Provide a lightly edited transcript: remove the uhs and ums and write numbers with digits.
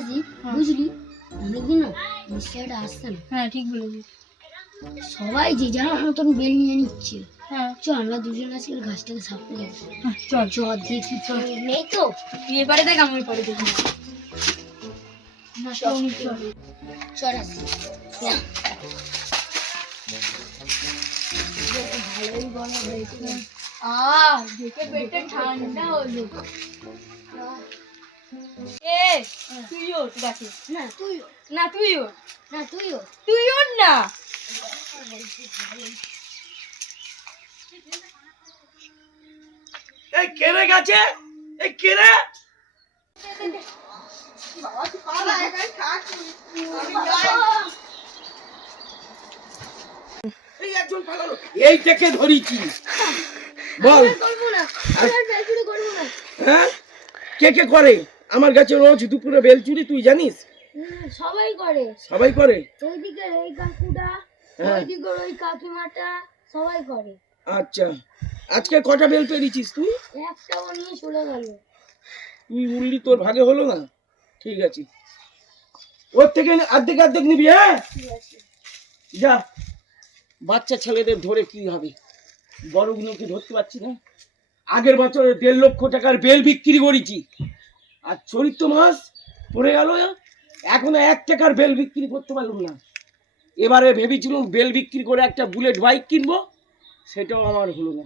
আসি বুঝলি অনেকদিন না মিস্টারটা আসছে না। হ্যাঁ ঠিক বলেছিস। সবাই যে যার মতন বেল নিয়ে নিচ্ছে। হ্যাঁ চ আমরা দুজন আজকে গাছটাকে সাফ করে আসি। চল চ দেখি চল নেই তো তুই এবারে দেখ আমি পরে দেখি। না চল চল আসি না। ভালোই বলা হয়েছিল। দেখে পেটে ঠান্ডা হলো। এ তুইও দেখে না তুইও না তুইও না তুইও তুইও না এই কেড়ে গেছে এই কেড়ে এই একজন পালালো এইটাকে ধরেছি বল করবো না আর বেল চুরি করবো না। হ্যাঁ কে কে করে আমার কাছে রোজ দুপুরে বেল চুরি তুই জানিস সবাই করে। সবাই করে ওইদিকে এই কাকুটা হ্যাঁ। ওইদিকে ওই কাকিমাটা সবাই করে। আচ্ছা আজকে কটা বেল পেয়েছিস তুই একটাও নিয়ে চলে গেল। তুই উড়লি তোর ভাগে হলো না ঠিক আছে ওর থেকে অর্ধেক অর্ধেক নিবি হ্যাঁ ঠিক আছে যা বাচ্চা ছেলেদের ধরে কি হবে বড়গুলোকে ধরতে পারছি না আগের বছরে 1.5 লক্ষ টাকার বেল বিক্রি করেছি আর চৈত্র মাস পড়ে গেল এখনো 1 টাকার বেল বিক্রি করতে পারলাম না এবারে ভেবেছিলাম বেল বিক্রি করে একটা বুলেট বাইক কিনবো সেটাও আমার হলো না